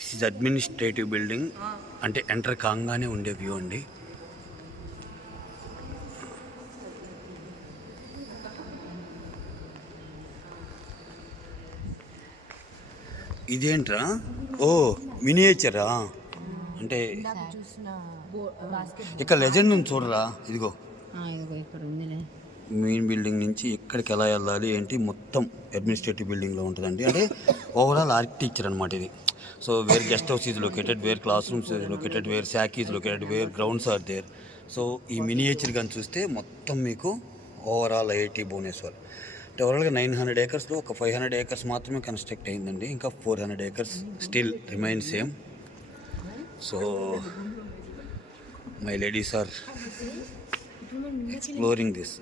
This is administrative building, అంటే ఎంటర్ కాగానే ఉండే వ్యూ అండి. ఇదేంట్రా? ఓ మినియేచరా, అంటే ఇక్కడ లెజెండ్ ఉంది చూడరా. ఇదిగో మెయిన్ బిల్డింగ్ నుంచి ఇక్కడికి ఎలా వెళ్ళాలి ఏంటి మొత్తం అడ్మినిస్ట్రేటివ్ బిల్డింగ్లో ఉంటుందండి. అంటే ఓవరాల్ ఆర్కిటెక్చర్ అనమాట ఇది. So where guest house is located, where class rooms is located, where shack is located, where grounds are there. So ఈ మినియేచర్ కానీ చూస్తే మొత్తం మీకు ఓవరాల్ ఐఐటి భువనేశ్వర్ అంటే ఓవరాల్గా 900 acresలో ఒక 500 acres మాత్రమే కన్స్ట్రక్ట్ అయిందండి. ఇంకా 400 acres still remain same. So my ladies are exploring this.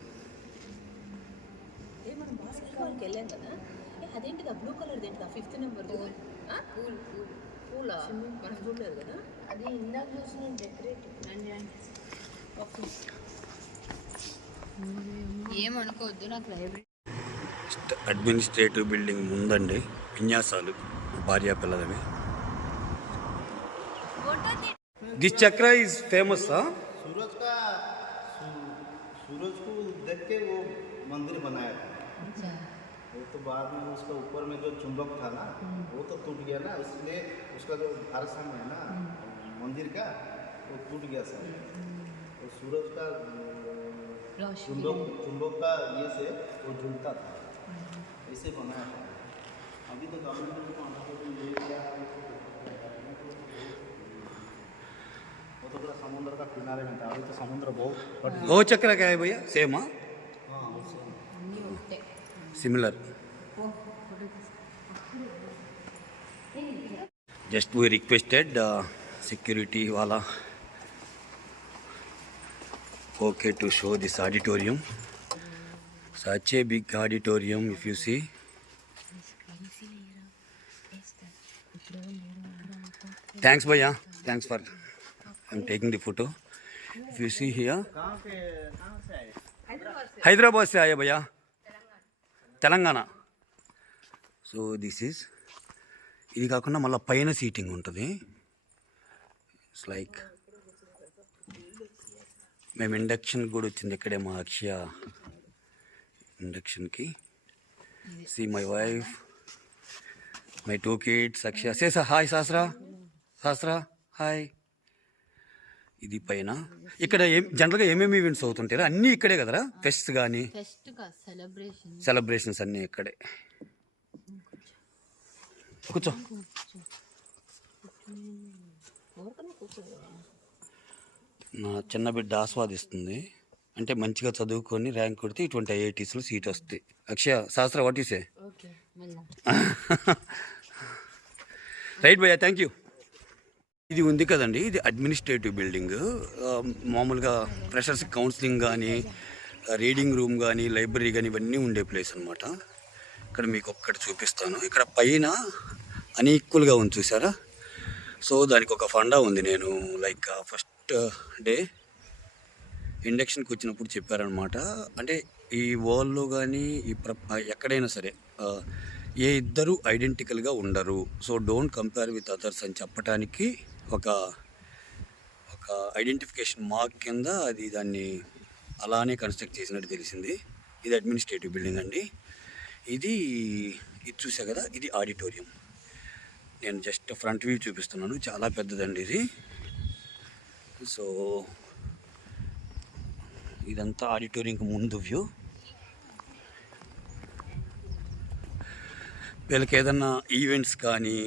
ఏమనుకోవద్దు, నాకు లైబ్రరీ అడ్మినిస్ట్రేటివ్ బిల్డింగ్ ముందండి విన్యాసాలు భార్యా పిల్లలవి. దిస్ చక్ర ఈజ్ ఫేమస్. सूरज का सूरज को देख के वो मंदिर बनाया था। अच्छा। वो तो बाद में उसका ऊपर में जो चुंबक था ना वो तो टूट गया ना, इसलिए उसका जो भारसाम है ना मंदिर का वो टूट गया सर। तो सूरज का चुंबक का ये से वो झुलता था, ऐसे बनाया था। अभी तो गवर्नमेंट ने ले लिया, वो तो पूरा समुद्र का किनारे में था। अभी तो समुद्र बहुत वो चक्र क्या है भैया? सेम? हाँ similar. Just we requested security wala okay to show this auditorium. Such a big auditorium if you see. Thanks bhaiya, thanks for I'm taking the photo. If you see here, Hyderabad se aaya bhaiya, Telangana. So this is, ఇది కాకుండా మళ్ళీ పైన సీటింగ్ ఉంటుంది. It's like మేము ఇండక్షన్ కూడా వచ్చింది ఇక్కడే మా అక్షయ ఇండక్షన్కి. See my wife, my 2 kids, Akshaya. Say hi Shastra, Shastra hi. ఇది పైన. ఇక్కడ జనరల్గా ఏమేమి ఈవెంట్స్ అవుతుంటారా? అన్నీ ఇక్కడే కదరా? ఫెస్ట్ కానీ సెలబ్రేషన్స్ అన్నీ ఇక్కడే. కూర్చో. నా చిన్న బిడ్డ ఆస్వాదిస్తుంది. అంటే మంచిగా చదువుకొని ర్యాంక్ కొడితే ఇటువంటి ఐఐటీస్లో సీట్ వస్తాయి. అక్షయ శాస్త్ర వాట్ యు సే? రైట్ భయ్యా, థ్యాంక్ యూ. ఇది ఉంది కదండి, ఇది అడ్మినిస్ట్రేటివ్ బిల్డింగ్. మామూలుగా ఫ్రెషర్స్ కౌన్సిలింగ్ కానీ, రీడింగ్ రూమ్ కానీ, లైబ్రరీ కానీ ఇవన్నీ ఉండే ప్లేస్ అనమాట. ఇక్కడ మీకు ఒక్కటి చూపిస్తాను. ఇక్కడ పైన అన్ఈక్వల్గా ఉంది చూసారా? సో దానికి ఒక ఫండా ఉంది. నేను లైక్ ఫస్ట్ డే ఇండక్షన్కి వచ్చినప్పుడు చెప్పారనమాట. అంటే ఈ వరల్డ్లో కానీ ఎక్కడైనా సరే ఏ ఇద్దరు ఐడెంటికల్గా ఉండరు. So don't compare with others అని చెప్పడానికి ఒక ఐడెంటిఫికేషన్ మార్క్ కింద అది దాన్ని అలానే కన్స్ట్రక్ట్ చేసినట్టు తెలిసింది. ఇది అడ్మినిస్ట్రేటివ్ బిల్డింగ్ అండి. ఇది చూసా కదా, ఇది ఆడిటోరియం. నేను జస్ట్ ఫ్రంట్ వ్యూ చూపిస్తున్నాను, చాలా పెద్దదండి ఇది. సో ఇదంతా ఆడిటోరియంకి ముందు వ్యూ. వీళ్ళకి ఏదన్నా ఈవెంట్స్ కానీ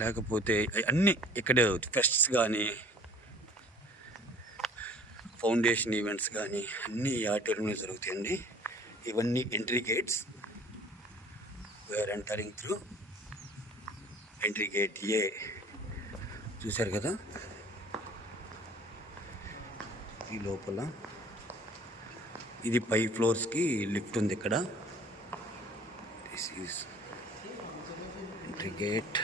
లేకపోతే అన్నీ ఇక్కడే ఫెస్ట్స్ కానీ ఫౌండేషన్ ఈవెంట్స్ కానీ అన్నీ ఈ ఆడిటోరియంలో జరుగుతాయండి. ఇవన్నీ entry gates. We're entering through entry gate A. చూశారు కదా, ఈ లోపల ఇది పై ఫ్లోర్స్కి లిఫ్ట్ ఉంది. ఇక్కడ దిస్ ఈజ్ ఎంట్రీ గేట్.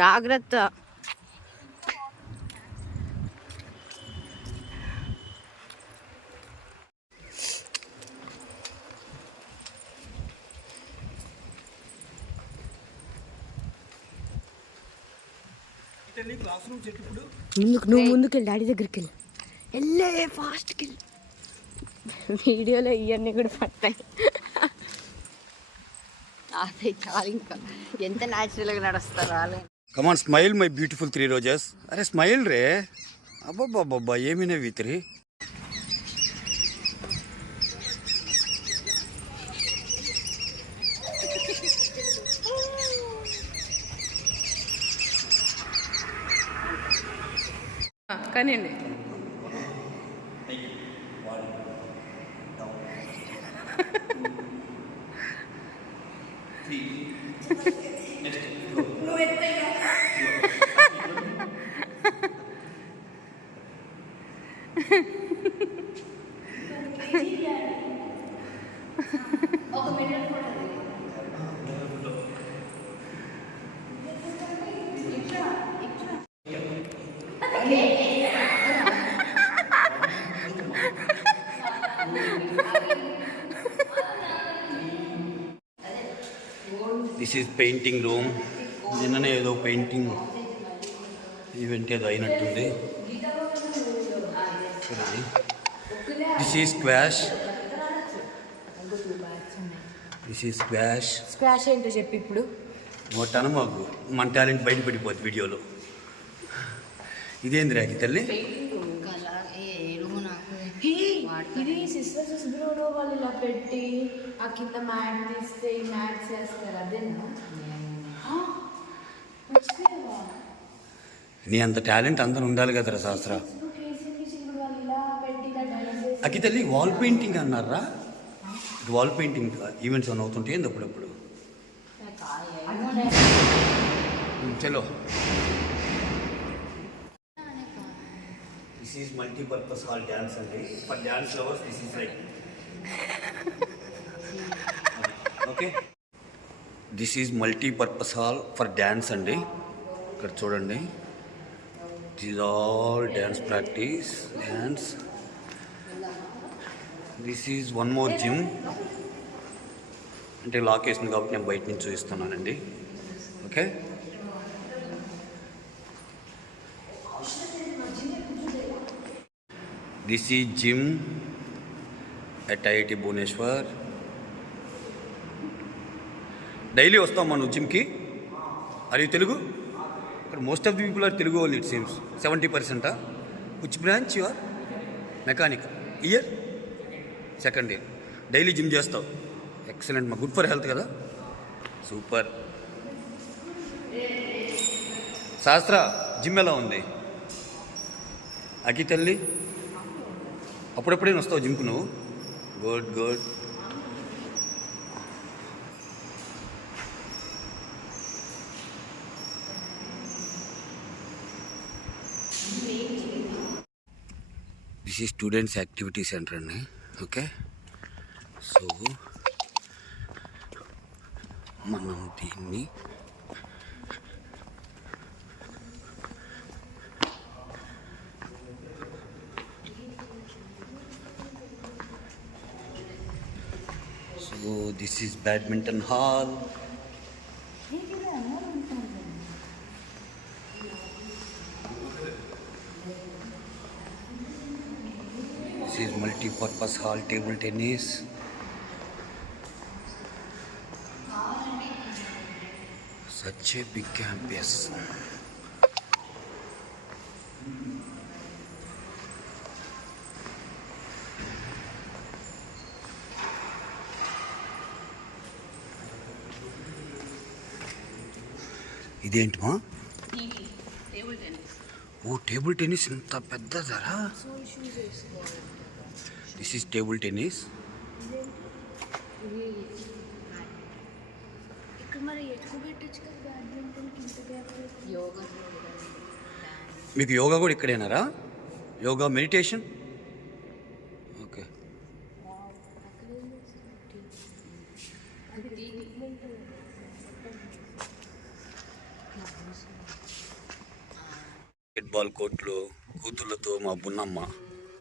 జాగ్రత్త. నువ్వు ముందుకెళ్ళి డాడీ దగ్గరికి వెళ్ళే ఫాస్ట్కి వెళ్ళి. వీడియోలో ఇవన్నీ కూడా పడతాయి. అదే చాలా ఇంకా ఎంత న్యాచురల్గా నడుస్తారు వాళ్ళు. కమాన్ స్మైల్ మై బ్యూటిఫుల్ 3 రోజెస్. అరే స్మైల్ రే. అబ్బాబ్బాబ్బా ఏమినవి 3. కానివ్వండి. This is painting room. నిన్ననే ఏదో పెయింటింగ్ ఈవెంట్ ఏదో అయినట్టుంది. This is squash. This is squash. Squash ఏంటో చెప్పి ఇప్పుడు. మొట్టాను మాకు మన టాలెంట్ బయట పడిపోద్ది వీడియోలో. ఇదేంది రాకి తల్లి? ఇది సిస్టర్స్ బ్రూనో వాళ్ళు ఇలా పెట్టి ఆ కింద మ్యాట్ తీస్తే మ్యాట్స్ వేస్తారు అదేనా? నీ అంత టాలెంట్ అందరూ ఉండాలి కదరా శాస్త్ర. అకి తల్లి వాల్ పెయింటింగ్ అన్నారా? వాల్ పెయింటింగ్ ఈవెంట్స్ ఏమైనా అవుతుంటాయి ఏంది అప్పుడప్పుడు? చలో. This is multi-purpose hall dance and for dance lovers this is right. Okay. This is multi-purpose hall for dance and ఇక్కడ చూడండి. These all dance practice dance. This is one more gym. అంటే lock వేసింది కాబట్టి నేను బయట నుంచి చూపిస్తున్నానండి. Okay. This is gym at IIT Bhubaneswar. Daily వస్తాం మనం జిమ్కి. Are you Telugu? ఇక్కడ most of the people are Telugu only it seems. 70%. Which branch you are? Mechanic. Year? Second year. Daily gym చేస్తావు. ఎక్సలెంట్ మా. గుడ్ ఫర్ హెల్త్ కదా. Super. Shastra gym ఎలా ఉంది? అకి తల్లి అప్పుడప్పుడేనా వస్తావు జిమ్కు నువ్వు? Good good. దిస్ ఈ స్టూడెంట్స్ యాక్టివిటీ సెంటర్ అండి. ఓకే. సో మనం దీన్ని this is badminton hall. This is multi-purpose hall, table tennis. Such a big campus. ఇదేంటి మా? ఓ టేబుల్ టెన్నిస్ ఇంత పెద్దదరా? This is table tennis. మీకు యోగా కూడా ఇక్కడేనారా? యోగా మెడిటేషన్. ఓకే. బాస్కెట్బాల్ కోర్టులో కూతుళ్ళతో మా బున్నమ్మ